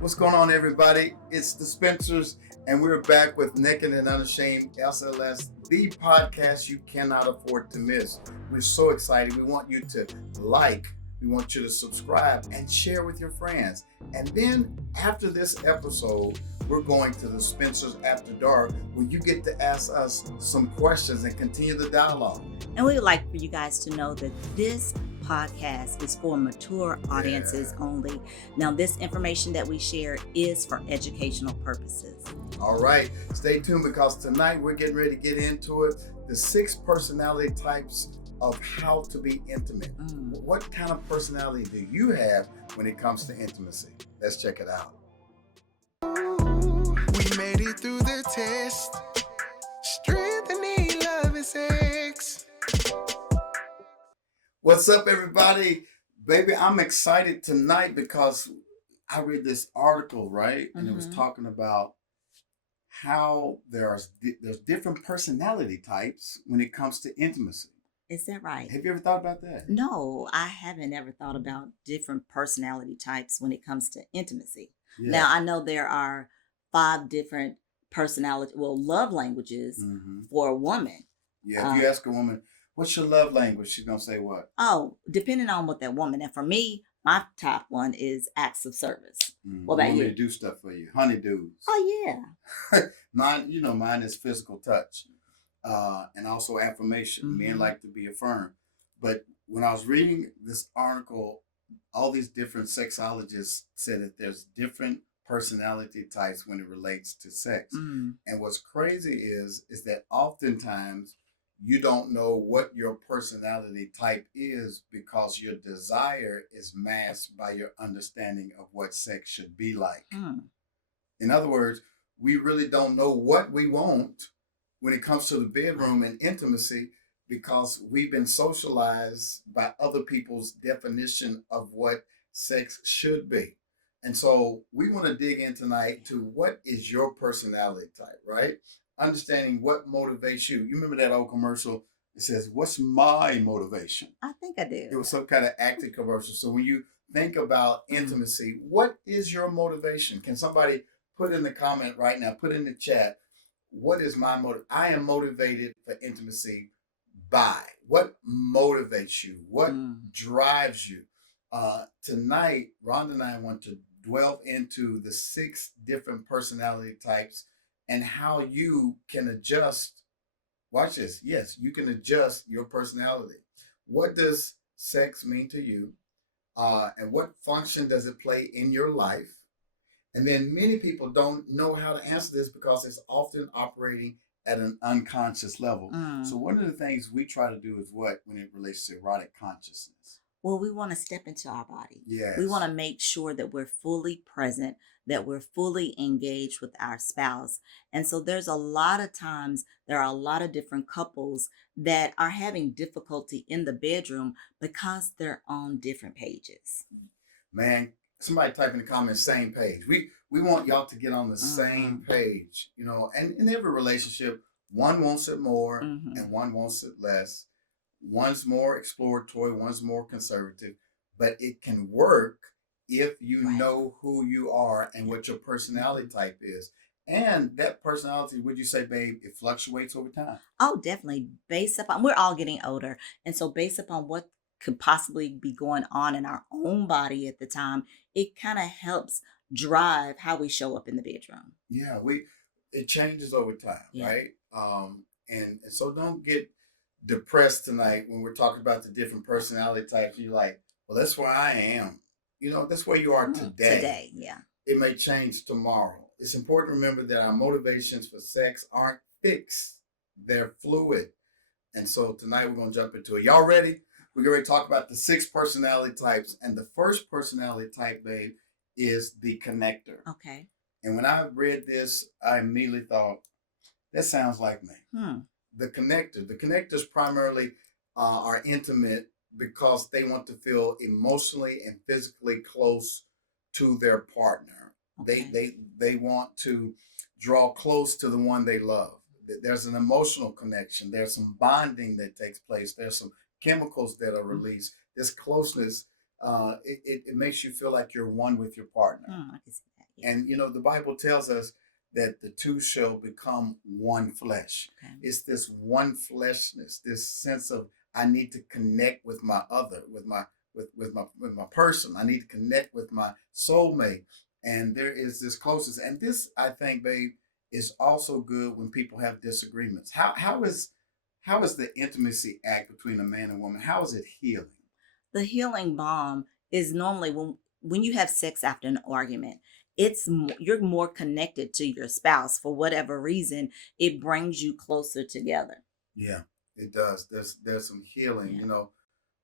What's going on, everybody? It's the Spencers, and we're back with Naked and Unashamed SLS, the podcast you cannot afford to miss. We're so excited. We want you to like, we want you to subscribe, and share with your friends. And then after this episode, we're going to the Spencers After Dark, where you get to ask us some questions and continue the dialogue. And we would like for you guys to know that this podcast is for mature audiences only. Now, this information that we share is for educational purposes. All right, stay tuned because tonight we're getting ready to get into it. The 6 personality types of how to be intimate. What kind of personality do you have when it comes to intimacy? Let's check it out. We made it through the test. Strength and need, love and sex. What's up, everybody? Baby, I'm excited tonight because I read this article, right? And it was talking about how there's different personality types when it comes to intimacy. Is that right? Have you ever thought about that? No, I haven't ever thought about different personality types when it comes to intimacy. Yeah. Now, I know there are 5 different love languages for a woman. Yeah, if you ask a woman, what's your love language? She's going to say what? Oh, depending on what that woman. And for me, my top one is acts of service. What about you? Want you? me to do stuff for you. Honeydews. Oh, yeah. Mine is physical touch. And also affirmation. Men like to be affirmed. But when I was reading this article, all these different sexologists said that there's different personality types when it relates to sex. And what's crazy is that oftentimes you don't know what your personality type is because your desire is masked by your understanding of what sex should be like. In other words, we really don't know what we want when it comes to the bedroom and intimacy because we've been socialized by other people's definition of what sex should be. And so we want to dig in tonight to what is your personality type, right? Understanding what motivates you. You remember that old commercial? It says, "What's my motivation?" I think I do. It was some kind of acting commercial. So when you think about intimacy, what is your motivation? Can somebody put in the comment right now, put in the chat, what is my motive? I am motivated for intimacy by. What motivates you? What drives you? Tonight, Rhonda and I want to delve into the 6 different personality types and how you can adjust. Watch this. Yes, you can adjust your personality. What does sex mean to you? And what function does it play in your life? And then many people don't know how to answer this because it's often operating at an unconscious level. So one of the things we try to do is what when it relates to erotic consciousness? Well, we want to step into our body. Yes. We want to make sure that we're fully present, that we're fully engaged with our spouse. And so there are a lot of different couples that are having difficulty in the bedroom because they're on different pages. Man, somebody type in the comments, same page. We want y'all to get on the same page, and in every relationship, one wants it more and one wants it less. One's more exploratory, one's more conservative, but it can work if you know who you are and what your personality type is. And that personality, would you say, babe, it fluctuates over time? Oh, definitely. We're all getting older. And so based upon what could possibly be going on in our own body at the time, it kind of helps drive how we show up in the bedroom. Yeah, it changes over time, right? And so don't get depressed tonight when we're talking about the different personality types. You're like, well, that's where I am. That's where you are today. Today, yeah. It may change tomorrow. It's important to remember that our motivations for sex aren't fixed. They're fluid. And so tonight we're going to jump into it. Y'all ready? We're going to talk about the 6 personality types. And the first personality type, babe, is the connector. Okay. And when I read this, I immediately thought, that sounds like me. The connectors primarily are intimate because they want to feel emotionally and physically close to their partner. Okay. They want to draw close to the one they love. There's an emotional connection. There's some bonding that takes place. There's some chemicals that are released. This closeness, it makes you feel like you're one with your partner. I can see that. And the Bible tells us that the two shall become one flesh. Okay. It's this one fleshness, this sense of I need to connect with my other, with my person. I need to connect with my soulmate. And there is this closeness. And this, I think, babe, is also good when people have disagreements. How is the intimacy act between a man and woman? How is it healing? The healing balm is normally when you have sex after an argument. You're more connected to your spouse for whatever reason. It brings you closer together. Yeah, it does. There's some healing. Yeah.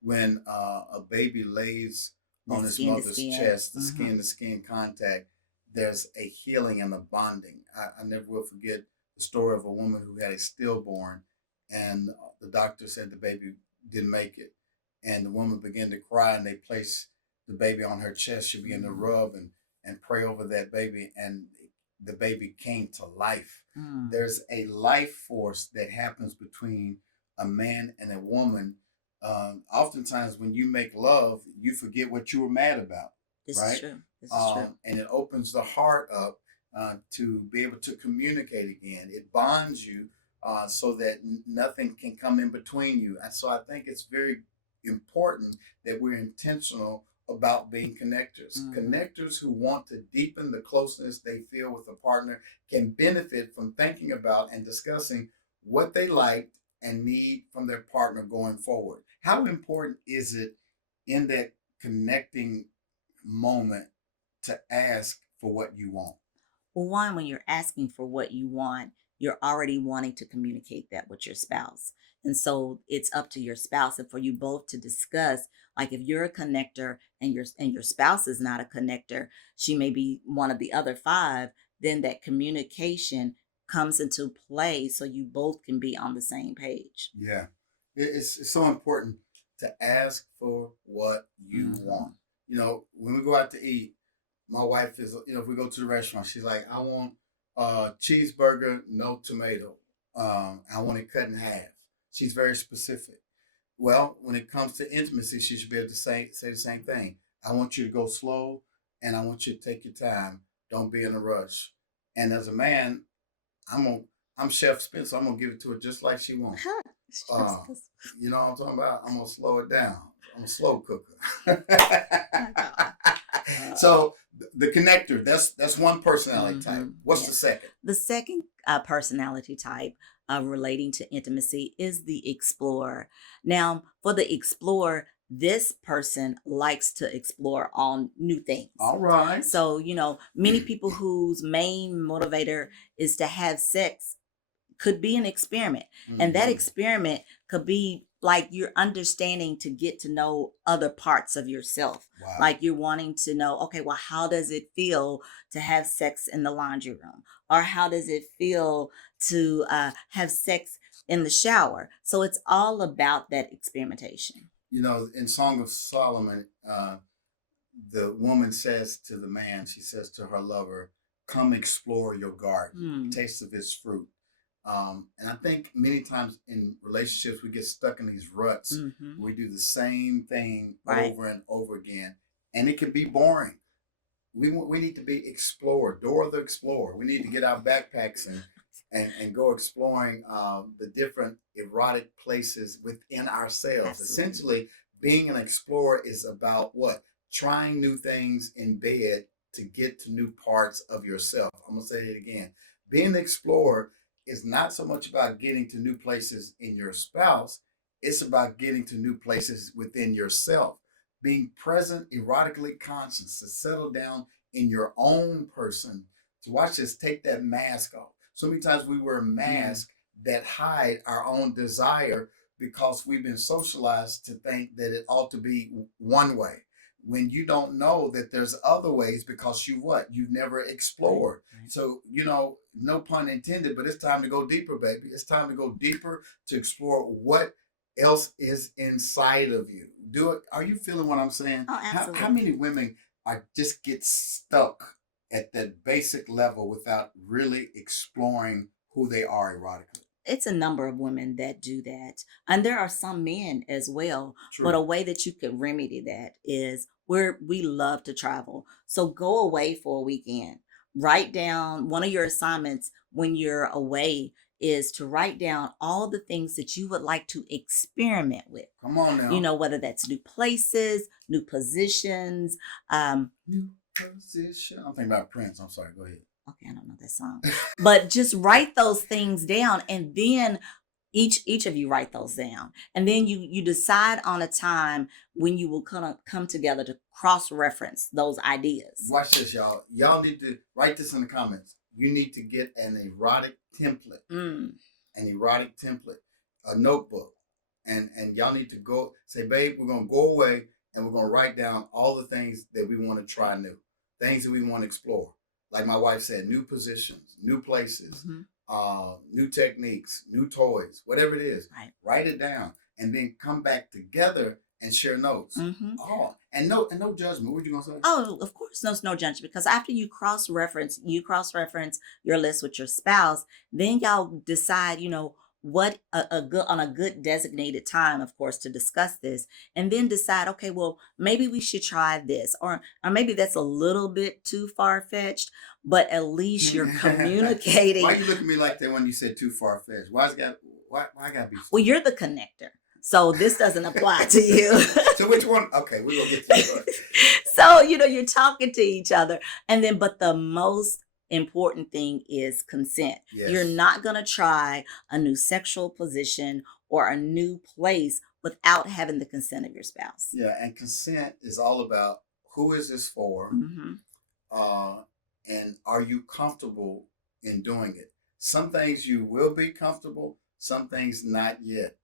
When a baby lays The on his skin to mother's skin. chest, the Mhm. skin to skin contact, there's a healing and a bonding. I never will forget the story of a woman who had a stillborn, and the doctor said the baby didn't make it. And the woman began to cry, and they placed the baby on her chest. She began to rub and pray over that baby, and the baby came to life. Mm. There's a life force that happens between a man and a woman. Oftentimes, when you make love, you forget what you were mad about. This Right? is true. This is true. And it opens the heart up to be able to communicate again. It bonds you so that nothing can come in between you. And so I think it's very important that we're intentional about being connectors. Mhm. Connectors who want to deepen the closeness they feel with a partner can benefit from thinking about and discussing what they like and need from their partner going forward. How important is it in that connecting moment to ask for what you want? Well, one, when you're asking for what you want, you're already wanting to communicate that with your spouse. And so it's up to your spouse and for you both to discuss, like if you're a connector and your spouse is not a connector, she may be one of the other five, then that communication comes into play so you both can be on the same page. Yeah. It's so important to ask for what you Mhm. want. When we go out to eat, my wife is, if we go to the restaurant, she's like, I want a cheeseburger, no tomato. I want it cut in half. She's very specific. Well, when it comes to intimacy, she should be able to say the same thing. I want you to go slow and I want you to take your time. Don't be in a rush. And as a man, I'm Chef Spencer. I'm gonna give it to her just like she wants. Uh, you know what I'm talking about? I'm gonna slow it down. I'm a slow cooker. So the connector, that's one personality type. What's Yes. the second? The second personality type relating to intimacy is the explorer. Now, for the explorer, this person likes to explore all new things. All right. So, many people whose main motivator is to have sex could be an experiment. And that Mhm. experiment could be like you're understanding to get to know other parts of yourself. Wow. Like you're wanting to know, okay, well, how does it feel to have sex in the laundry room? Or how does it feel to have sex in the shower? So it's all about that experimentation. In Song of Solomon, the woman says to the man, she says to her lover, come explore your garden, taste of its fruit. And I think many times in relationships, we get stuck in these ruts. Mhm. We do the same thing Right. over and over again, and it can be boring. We need to be explorer, Dora the Explorer. We need to get our backpacks and go exploring the different erotic places within ourselves. Absolutely. Essentially, being an explorer is about what? Trying new things in bed to get to new parts of yourself. I'm gonna say it again. Being an explorer is not so much about getting to new places in your spouse, it's about getting to new places within yourself. Being present, erotically conscious, to settle down in your own person, to watch this, take that mask off. So many times we wear masks that hide our own desire because we've been socialized to think that it ought to be one way. When you don't know that there's other ways because you've never explored. Right. So, no pun intended, but it's time to go deeper, baby. It's time to go deeper to explore what else is inside of you. Do it. Are you feeling what I'm saying? Oh, How absolutely. many women just get stuck at that basic level without really exploring who they are erotically? It's a number of women that do that. And there are some men as well. True. But a way that you could remedy that is we love to travel. So go away for a weekend. write down one of your assignments when you're away is to write down all the things that you would like to experiment with. Come on now. Whether that's new places, new positions. New position. I'm thinking about Prince. I'm sorry. Go ahead. Okay, I don't know that song. But just write those things down, and then each of you write those down. And then you decide on a time when you will come together to cross-reference those ideas. Watch this, y'all. Y'all need to write this in the comments. You need to get an erotic template. An erotic template. A notebook. And y'all need to go say, babe, we're going to go away and we're going to write down all the things that we want to try new. Things that we want to explore. Like my wife said, new positions, new places, new techniques, new toys, whatever it is. Right. Write it down and then come back together and share notes. Oh, and no judgment. What were you gonna say? Oh, of course, no judgment, because after you cross-reference your list with your spouse, then y'all decide, what a good designated time, of course, to discuss this, and then decide, okay, well, maybe we should try this, or maybe that's a little bit too far-fetched, but at least you're communicating. Why you look at me like that when you said too far-fetched? Why I gotta be? Well, you're the connector, so this doesn't apply to you. So which one? Okay, we're gonna get to it. So you're talking to each other, and then, but the most important thing is consent. Yes. You're not going to try a new sexual position or a new place without having the consent of your spouse. Yeah, and consent is all about who is this for, and are you comfortable in doing it? Some things you will be comfortable, some things not yet.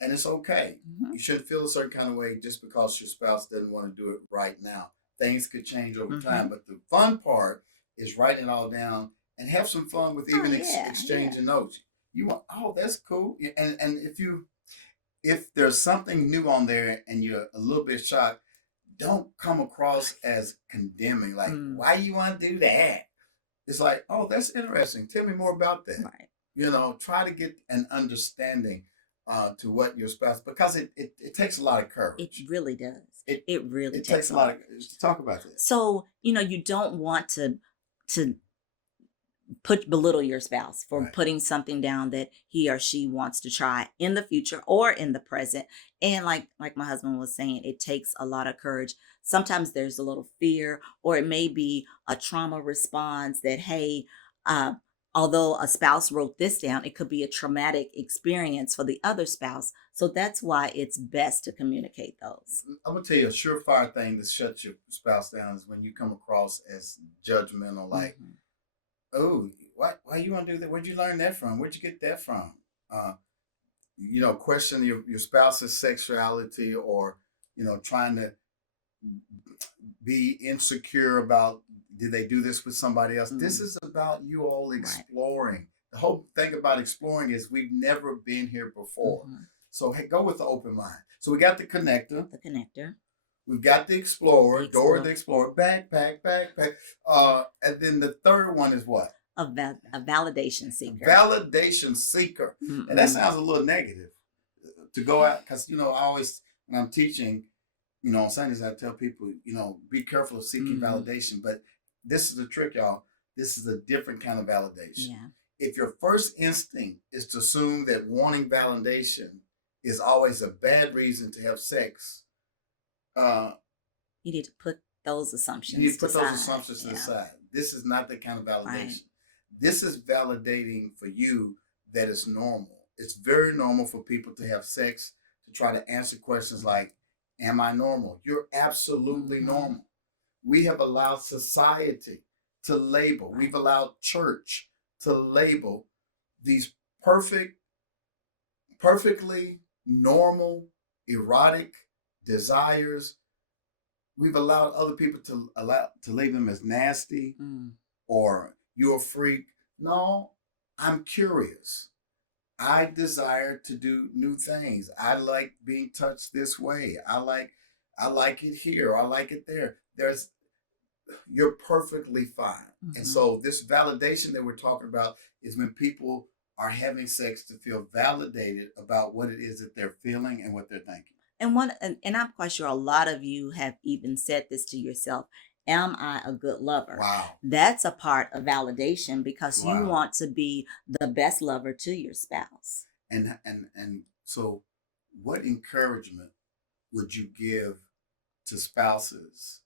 And it's okay. You shouldn't feel a certain kind of way just because your spouse doesn't want to do it right now. Things could change over time, but the fun part is writing it all down and have some fun with even exchanging notes. You want, that's cool. And if there's something new on there and you're a little bit shocked, don't come across as condemning. Like, why you want to do that? It's like, oh, that's interesting. Tell me more about that. Right. Try to get an understanding to what your spouse, because it takes a lot of courage. It really does. It really takes a lot of talk about that. So, you don't want to belittle your spouse for putting something down that he or she wants to try in the future or in the present. And like my husband was saying, it takes a lot of courage. Sometimes there's a little fear, or it may be a trauma response that, hey, although a spouse wrote this down, it could be a traumatic experience for the other spouse. So that's why it's best to communicate those. I'm going to tell you a surefire thing that shuts your spouse down is when you come across as judgmental, like, oh, why you want to do that? Where'd you learn that from? Where'd you get that from? Question your spouse's sexuality, or, trying to be insecure about, did they do this with somebody else? This is about you all exploring. Right. The whole thing about exploring is we've never been here before. So hey, go with the open mind. So we got the connector. We've got the explorer, Dora the explorer, backpack. And then the third one is what? A validation seeker. Validation seeker. And that sounds a little negative to go out, because, I always, when I'm teaching, on Sundays, I tell people, be careful of seeking validation. But this is the trick, y'all. This is a different kind of validation. Yeah. If your first instinct is to assume that wanting validation is always a bad reason to have sex, you need to put those assumptions to the side. This is not that kind of validation. Right. This is validating for you that it's normal. It's very normal for people to have sex, to try to answer questions like, am I normal? You're absolutely normal. We have allowed society to label. We've allowed church to label these perfectly normal, erotic desires. We've allowed other people to label them as nasty or you're a freak. No, I'm curious. I desire to do new things. I like being touched this way. I like it here. I like it there. You're perfectly fine. And so this validation that we're talking about is when people are having sex to feel validated about what it is that they're feeling and what they're thinking. And I'm quite sure a lot of you have even said this to yourself. Am I a good lover? Wow. That's a part of validation because you Wow. want to be the best lover to your spouse. And so what encouragement would you give to spouses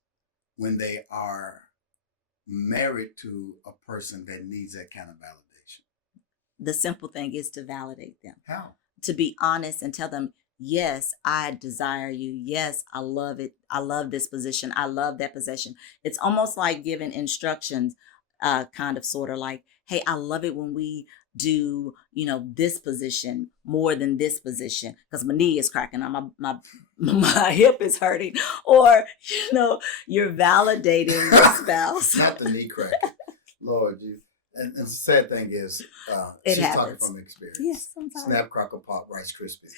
when they are married to a person that needs that kind of validation? The simple thing is to validate them, How? to be honest and tell them, yes, I desire you. Yes, I love it. I love this position. I love that possession. It's almost like giving instructions, kind of sort of like, hey, I love it when we do, this position more than this position because my knee is cracking, my my hip is hurting, or you're validating the spouse. Not the knee crack. Lord Jesus. And the sad thing is, It she's talking happens. from experience. Yes, sometimes. Snap, crackle, pop, Rice Krispies.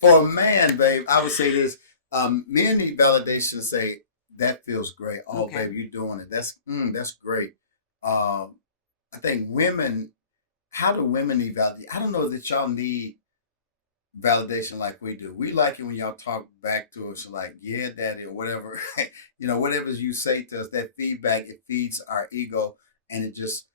For a man, babe, I would say this. Men need validation to say, that feels great. Oh, Okay. babe, you're doing it. That's great. I think women, how do women need validation? I don't know that y'all need validation like we do. We like it when y'all talk back to us like, yeah, daddy, or whatever. Whatever you say to us, that feedback, it feeds our ego, and it just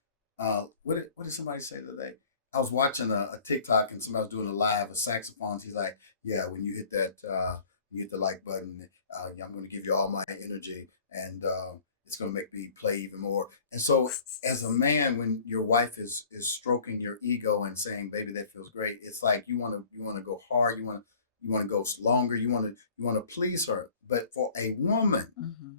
what did somebody say today? I was watching a TikTok and somebody was doing a live of saxophones. He's like, yeah, when you hit that you hit the like button, I'm going to give you all my energy, and it's going to make me play even more. And so as a man, when your wife is stroking your ego and saying, baby, that feels great, it's like you want to go hard, you want to go longer, you want to please her. But for a woman, Mm-hmm.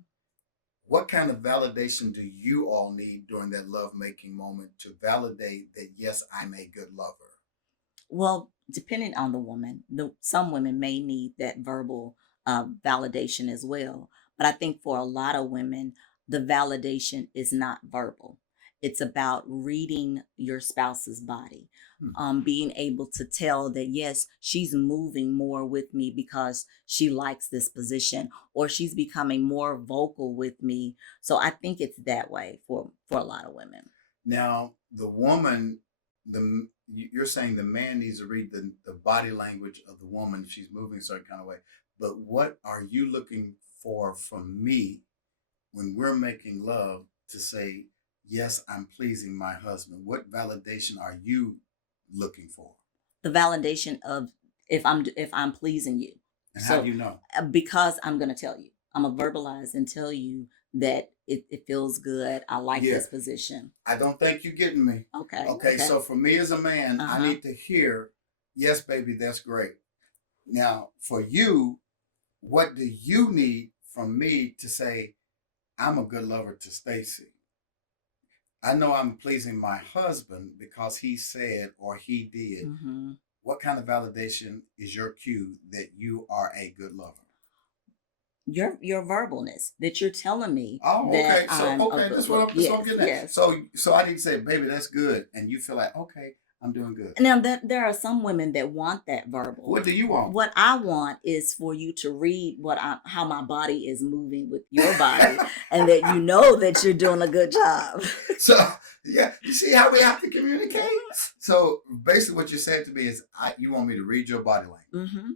what kind of validation do you all need during that love-making moment to validate that, yes, I'm a good lover? Well, depending on the woman, some women may need that verbal validation as well. But I think for a lot of women, the validation is not verbal. It's about reading your spouse's body, being able to tell that, yes, she's moving more with me because she likes this position, or she's becoming more vocal with me. So I think it's that way for a lot of women. Now, the woman, you're saying the man needs to read the body language of the woman if she's moving a certain kind of way. But what are you looking for from me when we're making love to say, yes, I'm pleasing my husband? What validation are you looking for? The validation of if I'm pleasing you. And how do you know? Because I'm going to tell you. I'm going to verbalize and tell you that it feels good. I like this position. I don't think you're getting me. Okay. So for me as a man, I need to hear, yes, baby, that's great. Now, for you, what do you need from me to say, I'm a good lover to Stacy? I know I'm pleasing my husband because he said or he did. Mm-hmm. What kind of validation is your cue that you are a good lover? Your verbalness, that you're telling me. Oh, that okay. So that's what I'm getting at. Yes. So I need to say, baby, that's good, and you feel like, okay, I'm doing good. Now there are some women that want that verbal. What do you want? What I want is for you to read how my body is moving with your body, and that you know that you're doing a good job. So yeah, you see how we have to communicate. So basically, what you're saying to me is, you want me to read your body language. Mm-hmm.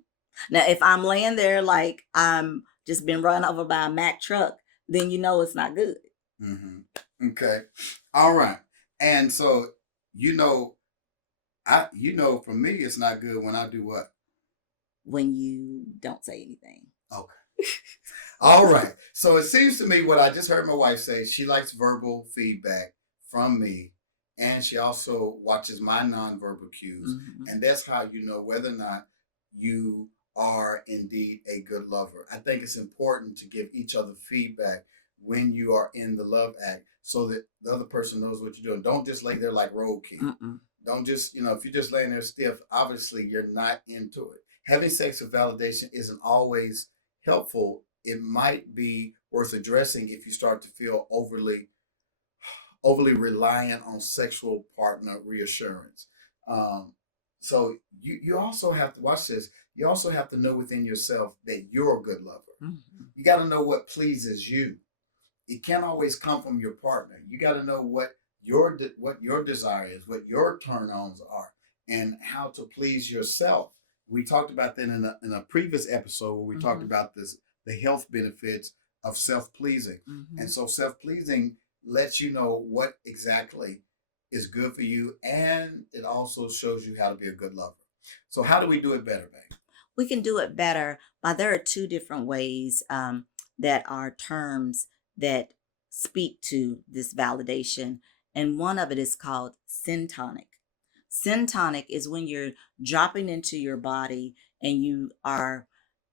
Now, if I'm laying there like I'm just been run over by a Mack truck, then you know it's not good. Mm-hmm. Okay. All right. And so, for me, it's not good when I do what? When you don't say anything. Okay. All right. So it seems to me what I just heard my wife say, she likes verbal feedback from me. And she also watches my nonverbal cues. Mm-hmm. And that's how you know whether or not you are indeed a good lover. I think it's important to give each other feedback when you are in the love act so that the other person knows what you're doing. Don't just lay there like roadkill. Mm-mm. Don't just, if you're just laying there stiff, obviously you're not into it. Having sex with validation isn't always helpful. It might be worth addressing if you start to feel overly reliant on sexual partner reassurance. So you also have to watch this. You also have to know within yourself that you're a good lover. Mm-hmm. You got to know what pleases you. It can't always come from your partner. You got to know what your desire is, what your turn-ons are, and how to please yourself. We talked about that in a previous episode where we talked about this the health benefits of self-pleasing. Mm-hmm. And so self-pleasing lets you know what exactly is good for you, and it also shows you how to be a good lover. So how do we do it better, babe? We can do it better by there are two different ways that are terms that speak to this validation. And one of it is called syntonic. Syntonic is when you're dropping into your body and you are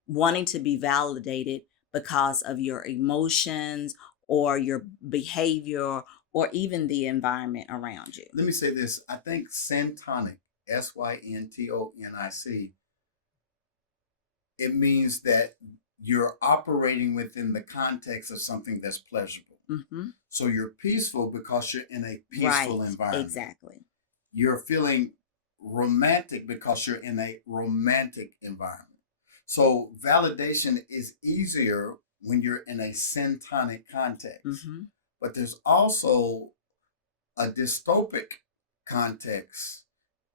wanting to be validated because of your emotions or your behavior or even the environment around you. Let me say this. I think syntonic, syntonic, it means that you're operating within the context of something that's pleasurable. Mm-hmm. So you're peaceful because you're in a peaceful environment. Exactly. You're feeling romantic because you're in a romantic environment. So validation is easier when you're in a syntonic context. Mm-hmm. But there's also a dystopic context,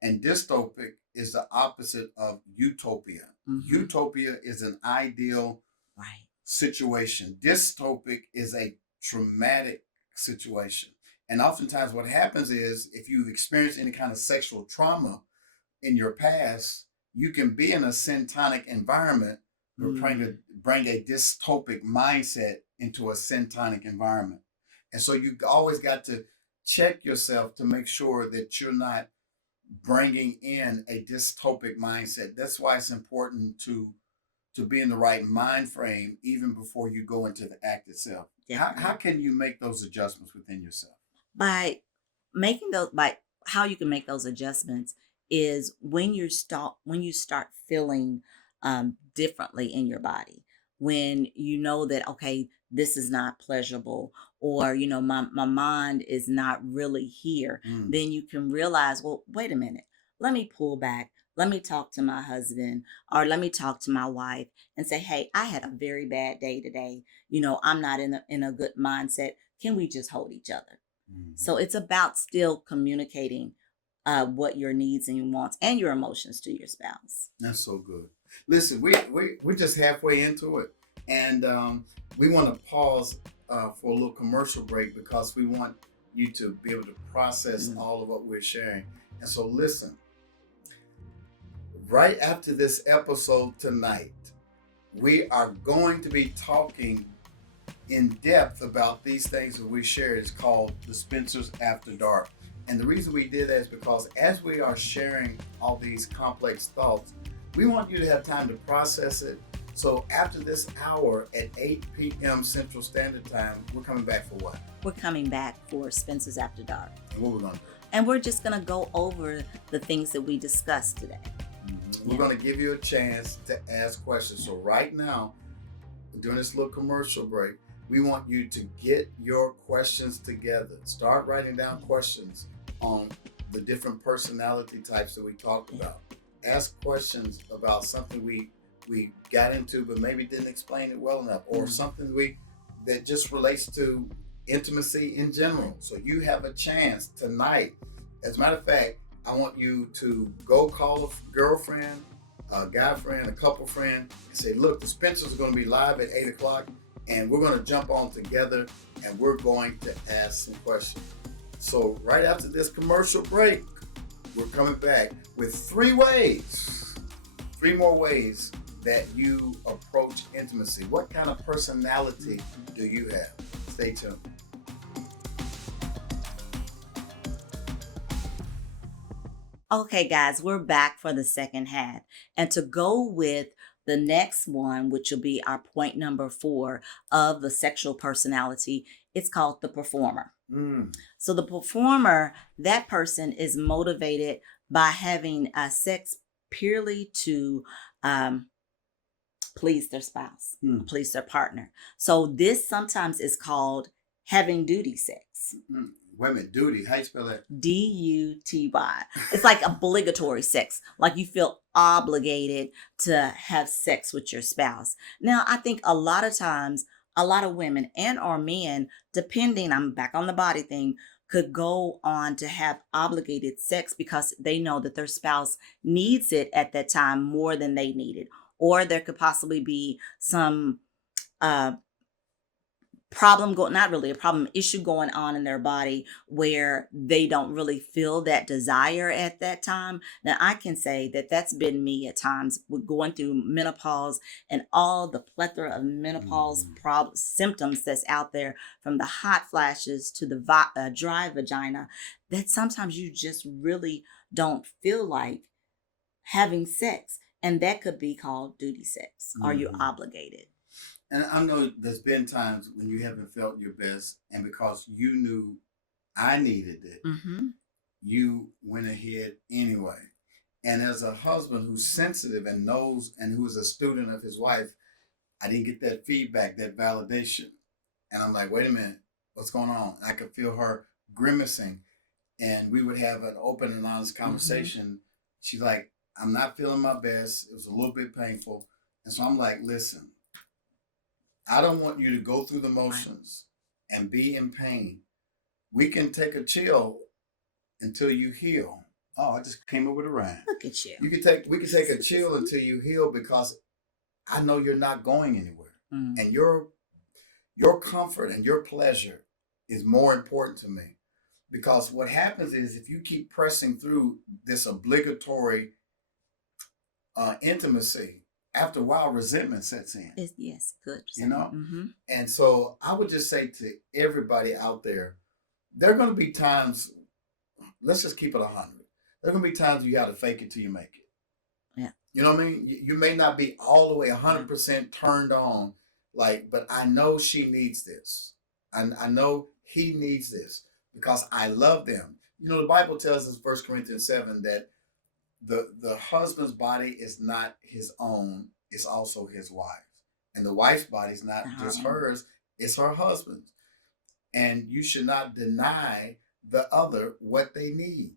and dystopic is the opposite of utopia. Mm-hmm. Utopia is an ideal situation. Dystopic is a traumatic situation. And oftentimes what happens is if you've experienced any kind of sexual trauma in your past, you can be in a syntonic environment, but bring a dystopic mindset into a syntonic environment. And so you always got to check yourself to make sure that you're not bringing in a dystopic mindset. That's why it's important to be in the right mind frame even before you go into the act itself. How can you make those adjustments within yourself? By how you can make those adjustments is when you start feeling differently in your body, when you know that, okay, this is not pleasurable, or my mind is not really here, then you can realize, well, wait a minute, let me pull back, let me talk to my husband or let me talk to my wife and say, hey, I had a very bad day today, I'm not in a good mindset, can we just hold each other? So it's about still communicating what your needs and your wants and your emotions to your spouse. That's so good. Listen, we're just halfway into it, and we want to pause for a little commercial break because we want you to be able to process all of what we're sharing. And so listen, right after this episode tonight, we are going to be talking in depth about these things that we shared. It's called the Spencers After Dark. And the reason we did that is because as we are sharing all these complex thoughts, we want you to have time to process it. So after this hour at 8 p.m. Central Standard Time, we're coming back for what? We're coming back for Spencers After Dark. And what we're going to do? And we're just going to go over the things that we discussed today. We're going to give you a chance to ask questions. So right now, during this little commercial break, we want you to get your questions together. Start writing down questions on the different personality types that we talked about. Ask questions about something we got into but maybe didn't explain it well enough, or something that just relates to intimacy in general. So you have a chance tonight. As a matter of fact, I want you to go call a girlfriend, a guy friend, a couple friend, and say, look, the Spencers are going to be live at 8 o'clock, and we're going to jump on together, and we're going to ask some questions. So right after this commercial break, we're coming back with 3 more ways that you approach intimacy. What kind of personality do you have? Stay tuned. Okay, guys, we're back for the second half. And to go with the next one, which will be our point number 4 of the sexual personality, it's called the performer. So the performer, that person is motivated by having sex purely to please their spouse, please their partner. So this sometimes is called having duty sex. Wait a minute, duty, how you spell that? D-U-T-Y. It's like obligatory sex, like you feel obligated to have sex with your spouse. Now, I think a lot of times, a lot of women and or men, depending, I'm back on the body thing, could go on to have obligated sex because they know that their spouse needs it at that time more than they need it. Or there could possibly be some not really a problem, issue going on in their body where they don't really feel that desire at that time. Now, I can say that that's been me at times with going through menopause and all the plethora of menopause Mhm. symptoms that's out there, from the hot flashes to the dry vagina, that sometimes you just really don't feel like having sex. And that could be called duty sex. Are you Mhm. obligated? And I know there's been times when you haven't felt your best, and because you knew I needed it, Mm-hmm. you went ahead anyway. And as a husband who's sensitive and knows and who's a student of his wife, I didn't get that feedback, that validation. And I'm like, wait a minute, what's going on? I could feel her grimacing. And we would have an open and honest Mm-hmm. conversation. She's like, I'm not feeling my best. It was a little bit painful. And so I'm like, listen, I don't want you to go through the Right. motions and be in pain. We can take a chill until you heal. Oh, I just came up with a rhyme. Look at you. We can take a chill until you heal, because I know you're not going anywhere. Mm. And your comfort and your pleasure is more important to me. Because what happens is, if you keep pressing through this obligatory intimacy, after a while resentment sets in. Yes, good. You know? Mm-hmm. And so I would just say to everybody out there, there are going to be times, let's just keep it 100. There are going to be times you got to fake it till you make it. Yeah. You know what I mean? You may not be all the way 100% turned on, like, but I know she needs this. I know he needs this, because I love them. You know, the Bible tells us, 1 Corinthians 7, that the husband's body is not his own, it's also his wife's. And the wife's body is not just hers, it's her husband's. And you should not deny the other what they need.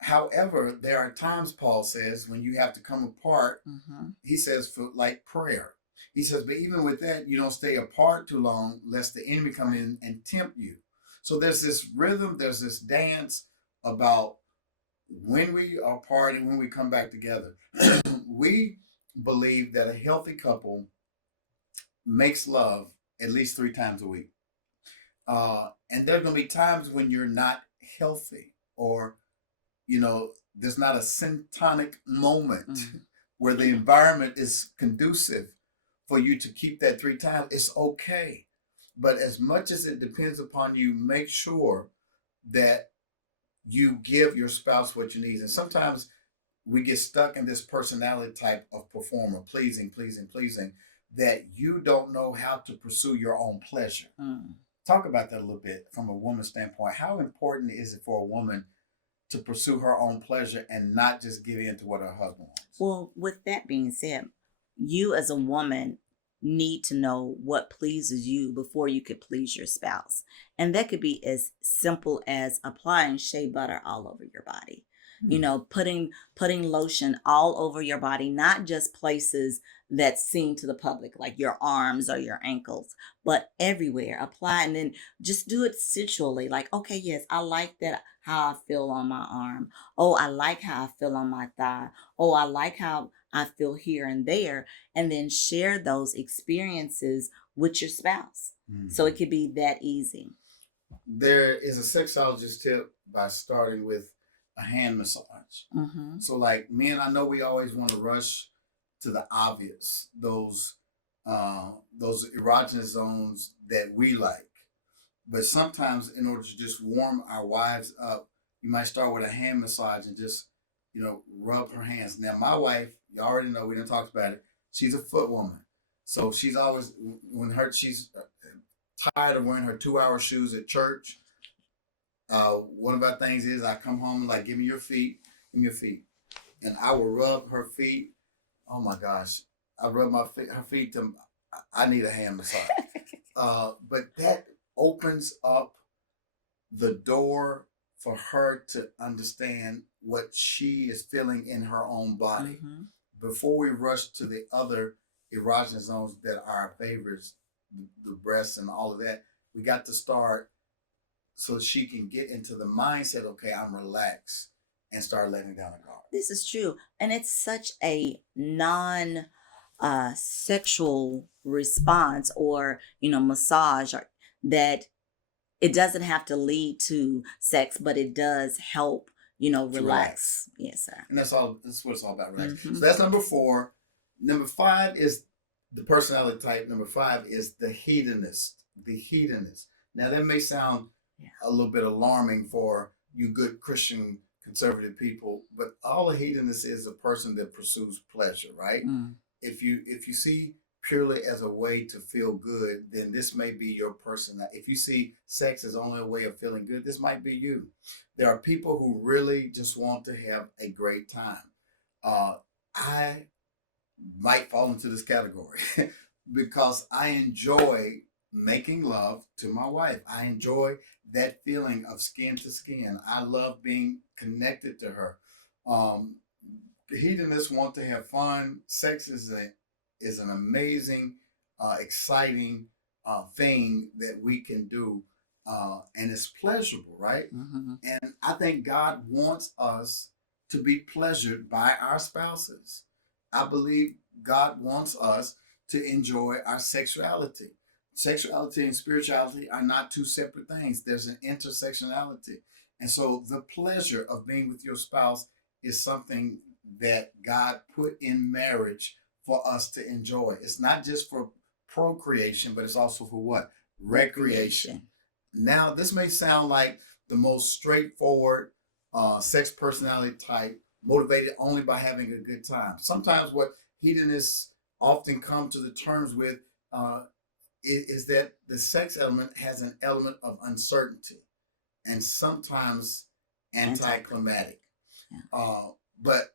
However, there are times, Paul says, when you have to come apart. Mm-hmm. He says, for like prayer. He says, but even with that, you don't stay apart too long, lest the enemy come in and tempt you. So there's this rhythm, there's this dance about when we are apart and when we come back together. We believe that a healthy couple makes love at least 3 times a week. And there are going to be times when you're not healthy, or, there's not a syntonic moment where the environment is conducive for you to keep that 3 times. It's okay. But as much as it depends upon you, make sure that you give your spouse what you need. And sometimes we get stuck in this personality type of performer, pleasing, pleasing, pleasing, that you don't know how to pursue your own pleasure. Talk about that a little bit from a woman's standpoint. How important is it for a woman to pursue her own pleasure and not just give in to what her husband wants? Well, with that being said, you as a woman need to know what pleases you before you could please your spouse. And that could be as simple as applying shea butter all over your body. Putting lotion all over your body, not just places that seem to the public, like your arms or your ankles, but everywhere. Apply, and then just do it sensually. Like, okay, yes, I like that, how I feel on my arm. Oh, I like how I feel on my thigh. Oh, I like how I feel here and there. And then share those experiences with your spouse. So it could be that easy. There is a sexologist tip by starting with a hand massage. So like men, I know we always want to rush to the obvious, those erogenous zones that we like. But sometimes, in order to just warm our wives up, you might start with a hand massage and just, rub her hands. Now, my wife, you already know, we didn't talk about it. She's a foot woman. So she's always, she's tired of wearing her 2-hour shoes at church. One of our things is, I come home and like, give me your feet. And I will rub her feet. Oh my gosh. I rub her feet to, I need a hand massage. But that opens up the door for her to understand what she is feeling in her own body. Before we rush to the other erogenous zones that are our favorites, the breasts and all of that, we got to start so she can get into the mindset, okay, I'm relaxed, and start letting down the guard. This is true. And it's such a non sexual response or, massage, or that it doesn't have to lead to sex, but it does help, To relax. Yes, sir. And that's all. That's what it's all about, relax. Mm-hmm. So that's number 4. Number 5 is the personality type. Number 5 is the hedonist. The hedonist. Now that may sound a little bit alarming for you good Christian conservative people, but all a hedonist is a person that pursues pleasure, right? Mm. If you see purely as a way to feel good, then this may be your person. If you see sex as only a way of feeling good, this might be you. There are people who really just want to have a great time. I might fall into this category because I enjoy making love to my wife. I enjoy that feeling of skin to skin. I love being connected to her. Hedonists want to have fun. Sex is an amazing, exciting thing that we can do, and it's pleasurable, right? Mm-hmm. And I think God wants us to be pleasured by our spouses. I believe God wants us to enjoy our sexuality. Sexuality and spirituality are not two separate things. There's an intersectionality. And so the pleasure of being with your spouse is something that God put in marriage for us to enjoy. It's not just for procreation, but it's also for what? Recreation. Now, this may sound like the most straightforward sex personality type, motivated only by having a good time. Sometimes what hedonists often come to the terms with is that the sex element has an element of uncertainty and sometimes anticlimactic. But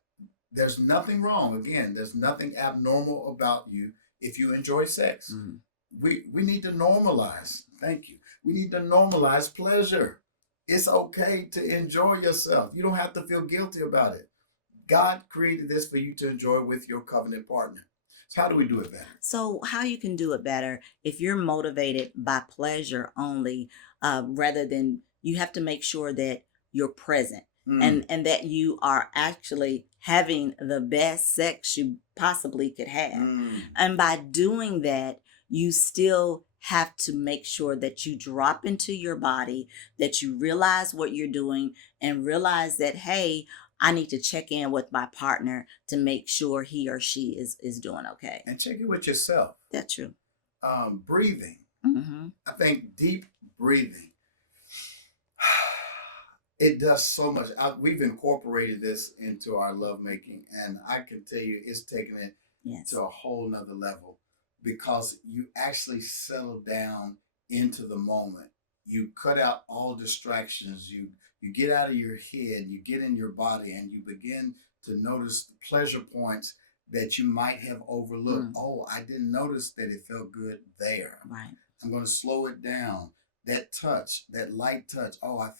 there's nothing wrong. Again, there's nothing abnormal about you if you enjoy sex. Mm-hmm. We need to normalize. Thank you. We need to normalize pleasure. It's okay to enjoy yourself. You don't have to feel guilty about it. God created this for you to enjoy with your covenant partner. So how do we do it better? So how you can do it better if you're motivated by pleasure only, rather than, you have to make sure that you're present and that you are actually having the best sex you possibly could have. And by doing that, you still have to make sure that you drop into your body, that you realize what you're doing and realize that, hey, I need to check in with my partner to make sure he or she is doing okay. And check in with yourself. That's true. Breathing. Mm-hmm. I think deep breathing. It does so much. We've incorporated this into our lovemaking, and I can tell you it's taken it to a whole nother level because you actually settle down into the moment. You cut out all distractions. You get out of your head, you get in your body, and you begin to notice the pleasure points that you might have overlooked. Oh, I didn't notice that it felt good there. Right. I'm going to slow it down. That touch, that light touch. Oh, I'm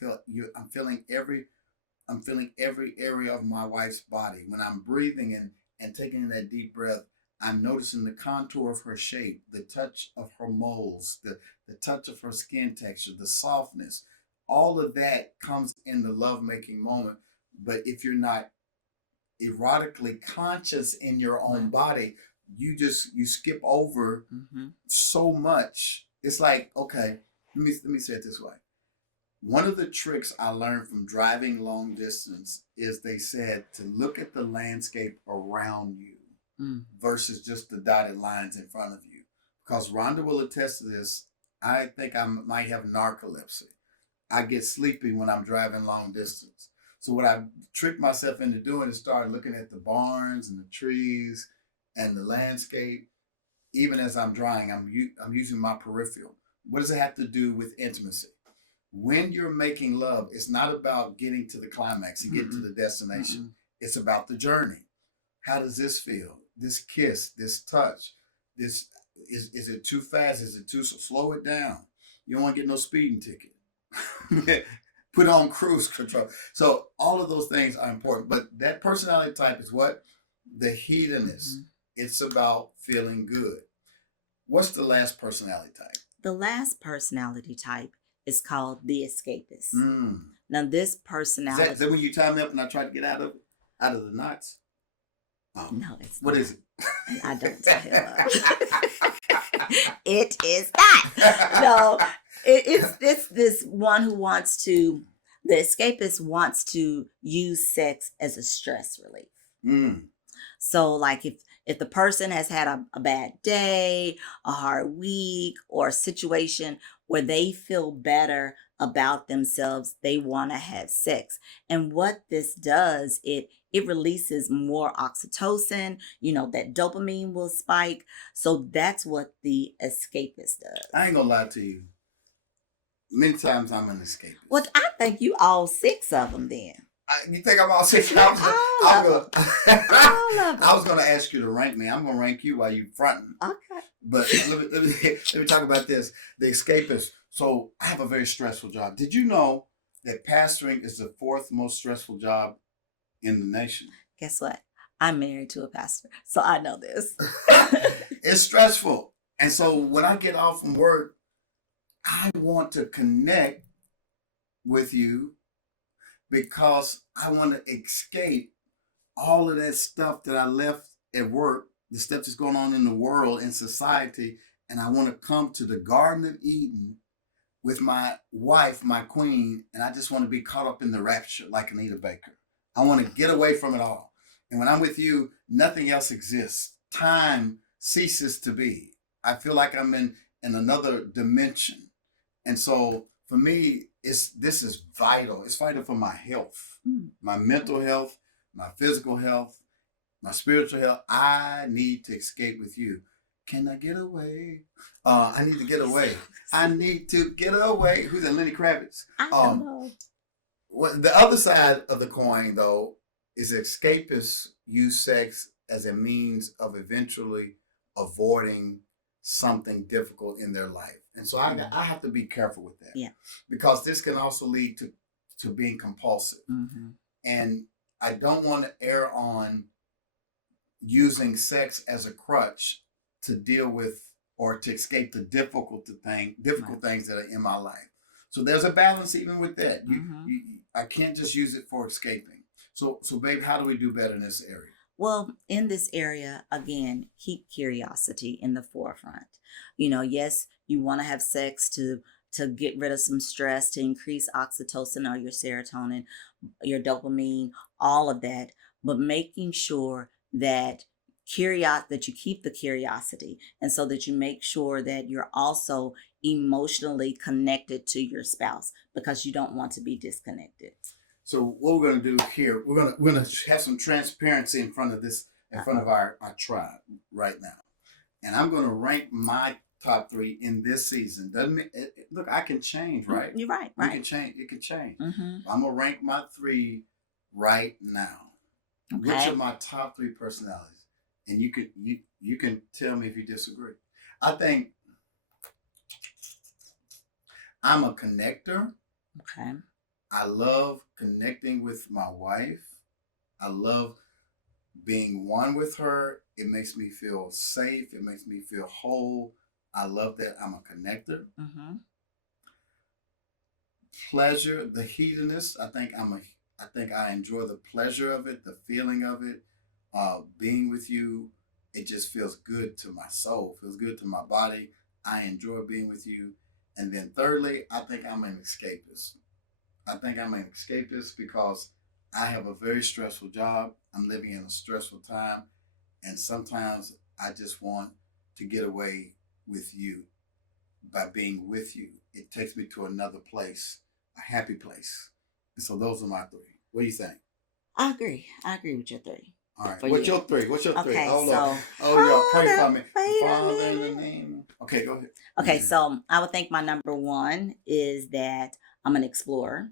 feeling every area of my wife's body. When I'm breathing and taking in that deep breath, I'm noticing the contour of her shape, the touch of her moles, the touch of her skin texture, the softness. All of that comes in the lovemaking moment. But if you're not erotically conscious in your own body, you skip over so much. It's like, okay, let me say it this way. One of the tricks I learned from driving long distance is they said to look at the landscape around you versus just the dotted lines in front of you. Because Rhonda will attest to this. I think I might have narcolepsy. I get sleepy when I'm driving long distance. So what I tricked myself into doing is start looking at the barns and the trees and the landscape. Even as I'm driving, I'm using my peripheral. What does it have to do with intimacy? When you're making love, it's not about getting to the climax and getting to the destination. It's about the journey. How does this feel? This kiss, this touch, this is it too fast? Is it too slow? It down. You don't want to get no speeding ticket. Put on cruise control. So all of those things are important. But that personality type is what? The hedonist. It's about feeling good. What's the last personality type? The last personality type is called the escapist. Now, this personality... Is that when you tie me up and I try to get out of the knots? No, it's what not. Is it? I don't tie him up. It is not. No, it's this one who wants to, the escapist wants to use sex as a stress relief. Mm. So like if the person has had a bad day, a hard week, or a situation where they feel better about themselves, they want to have sex. And what this does, it releases more oxytocin, that dopamine will spike. So that's what the escapist does. I ain't gonna lie to you. Many times I'm an escapist. Well, I think you all 6 of them then. You think I'm all six? All of them. I was gonna ask you to rank me. I'm gonna rank you while you fronting. Okay. But let me talk about this. The escapist. So I have a very stressful job. Did you know that pastoring is the 4th most stressful job in the nation? Guess what? I'm married to a pastor, so I know this. It's stressful. And so when I get off from work, I want to connect with you because I want to escape all of that stuff that I left at work, the stuff that's going on in the world and society, and I want to come to the Garden of Eden with my wife, my queen, and I just want to be caught up in the rapture like Anita Baker. I want to get away from it all. And when I'm with you, nothing else exists. Time ceases to be. I feel like I'm in another dimension. And so for me, this is vital. It's vital for my health, my mental health, my physical health, my spiritual health. I need to escape with you. Can I get away? I need to get away. I need to get away. Who's that? Lenny Kravitz. I don't know. Well, the other side of the coin, though, is escapists use sex as a means of eventually avoiding something difficult in their life. And so I have to be careful with that. Yeah. Because this can also lead to being compulsive. Mm-hmm. And I don't want to err on using sex as a crutch to deal with or to escape the difficult things that are in my life. So there's a balance even with that. I can't just use it for escaping. So babe, how do we do better in this area? Well, in this area, again, keep curiosity in the forefront. Yes, you want to have sex to get rid of some stress, to increase oxytocin or your serotonin, your dopamine, all of that, but making sure that you keep the curiosity, and so that you make sure that you're also emotionally connected to your spouse, because you don't want to be disconnected. So what we're going to do here, we're going to have some transparency in front of our tribe right now. And I'm going to rank my top 3 in this season. Doesn't mean, look, I can change, right? You're right. You can change. It can change. Mm-hmm. I'm going to rank my 3 right now. Okay. Which are my top 3 personalities? And you can tell me if you disagree. I think I'm a connector. Okay. I love connecting with my wife. I love being one with her. It makes me feel safe. It makes me feel whole. I love that I'm a connector. Mm-hmm. Pleasure, the hedonist. I think I enjoy the pleasure of it, the feeling of it. Being with you, it just feels good to my soul, feels good to my body. I enjoy being with you. And then thirdly, I think I'm an escapist. I think I'm an escapist because I have a very stressful job. I'm living in a stressful time. And sometimes I just want to get away with you. By being with you, it takes me to another place, a happy place. And so those are my 3. What do you think? I agree with your 3. All right. What's your 3? Okay, Oh, so y'all pray for me. wait a Father, in the minute. name. Okay, go ahead. Okay, so I would think my number 1 is that I'm an explorer.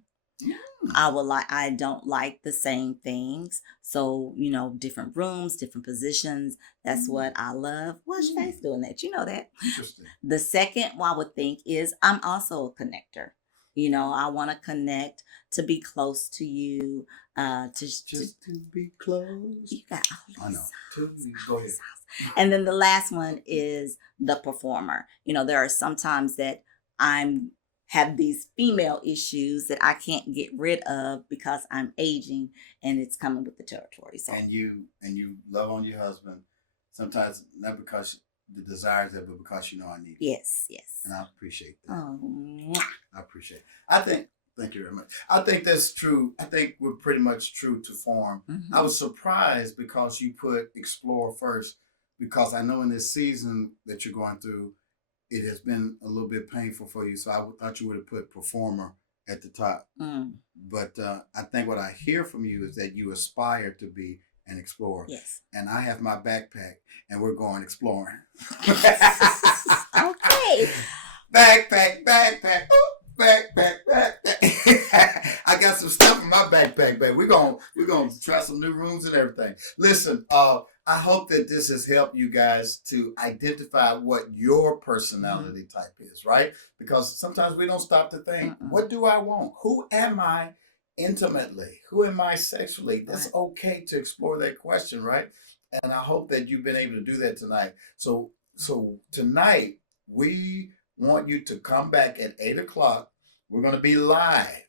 I don't like the same things. So, different rooms, different positions. That's what I love. What's your face doing that? You know that. Interesting. The second one I would think is I'm also a connector. I want to connect, to be close to you, to be close. You got all these I know. Go ahead. And then the last one is the performer. There are some times that have these female issues that I can't get rid of because I'm aging and it's coming with the territory. So And you love on your husband, sometimes not because the desires of it, but because you know I need it. Yes, yes. And I appreciate that. Oh, mwah. I appreciate it. Thank you very much. I think that's true. I think we're pretty much true to form. I was surprised because you put explore first, because I know in this season that you're going through, it has been a little bit painful for you. So I thought you would have put performer at the top. But I think what I hear from you is that you aspire to be an explorer. Yes. And I have my backpack and we're going exploring. Okay. Backpack. Ooh, backpack. I got some stuff in my backpack, baby. We're gonna try some new rooms and everything. Listen, I hope that this has helped you guys to identify what your personality type is, right? Because sometimes we don't stop to think, what do I want? Who am I intimately? Who am I sexually? That's okay to explore that question, right? And I hope that you've been able to do that tonight. So tonight, we want you to come back at 8 o'clock. We're going to be live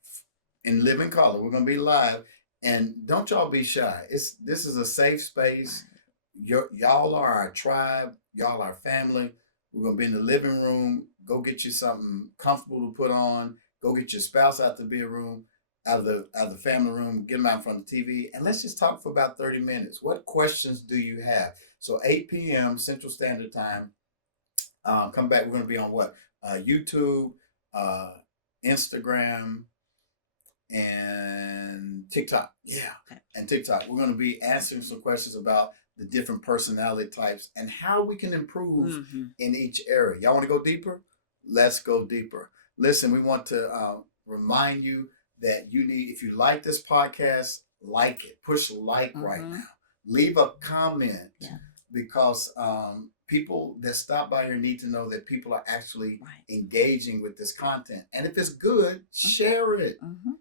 in living color. We're going to be live. And don't y'all be shy. This is a safe space. Y'all are our tribe. Y'all are family. We're going to be in the living room. Go get you something comfortable to put on. Go get your spouse out the bedroom, out of the family room. Get them out in front of the TV. And let's just talk for about 30 minutes. What questions do you have? So 8 p.m. Central Standard Time. Come back. We're going to be on what? YouTube, Instagram, and TikTok. Yeah. And TikTok. We're going to be answering some questions about the different personality types and how we can improve in each area. Y'all want to go deeper? Let's go deeper. Listen, we want to remind you that if you like this podcast, like it. Push like right now. Leave a comment because people that stop by here need to know that people are actually engaging with this content. And if it's good, share it.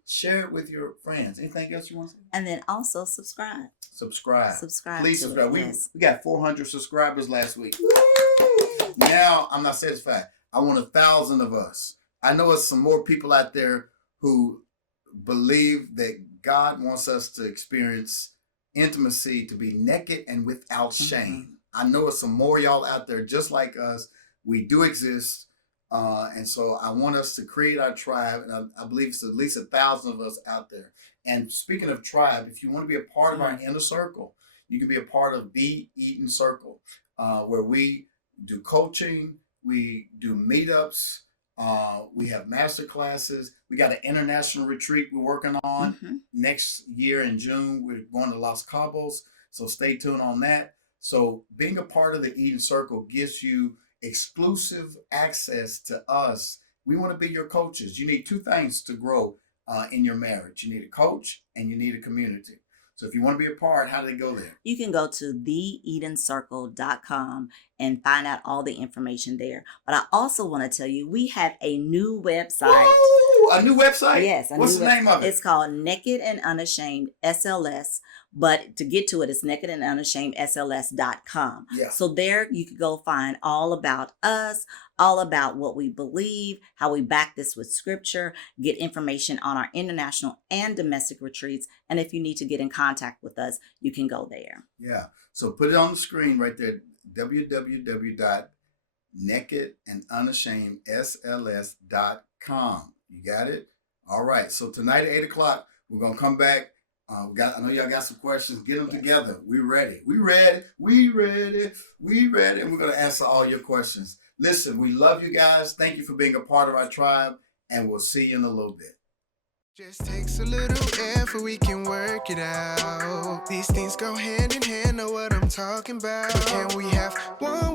Share it with your friends. Anything else you want to say? And then also subscribe. Subscribe. Please to subscribe. it, yes. We got 400 subscribers last week. Woo! Now I'm not satisfied. I want 1,000 of us. I know it's some more people out there who believe that God wants us to experience intimacy, to be naked and without shame. I know it's some more y'all out there just like us. We do exist. And so I want us to create our tribe. And I believe it's at least 1,000 of us out there. And speaking of tribe, if you want to be a part of our inner circle, you can be a part of the Eden Circle, where we do coaching, we do meetups, we have master classes. We got an international retreat we're working on next year in June. We're going to Los Cabos. So stay tuned on that. So being a part of the Eden Circle gives you exclusive access to us. We want to be your coaches. You need two things to grow in your marriage. You need a coach and you need a community. So if you want to be a part, how do they go there? You can go to theedencircle.com and find out all the information there. But I also want to tell you, we have a new website. Woo! A new website? Yes. What's the name of it? It's called Naked and Unashamed SLS. But to get to it, it's nakedandunashamedSLS.com. Yeah. So there you can go find all about us, all about what we believe, how we back this with scripture, get information on our international and domestic retreats. And if you need to get in contact with us, you can go there. Yeah. So put it on the screen right there, www.nakedandunashamedSLS.com. You got it? All right. So tonight at 8 o'clock, we're going to come back. I know y'all got some questions. Get them together. We ready. And we're going to answer all your questions. Listen, we love you guys. Thank you for being a part of our tribe, and we'll see you in a little bit. Just takes a little effort, we can work it out. These things go hand in hand, know what I'm talking about. Can we have one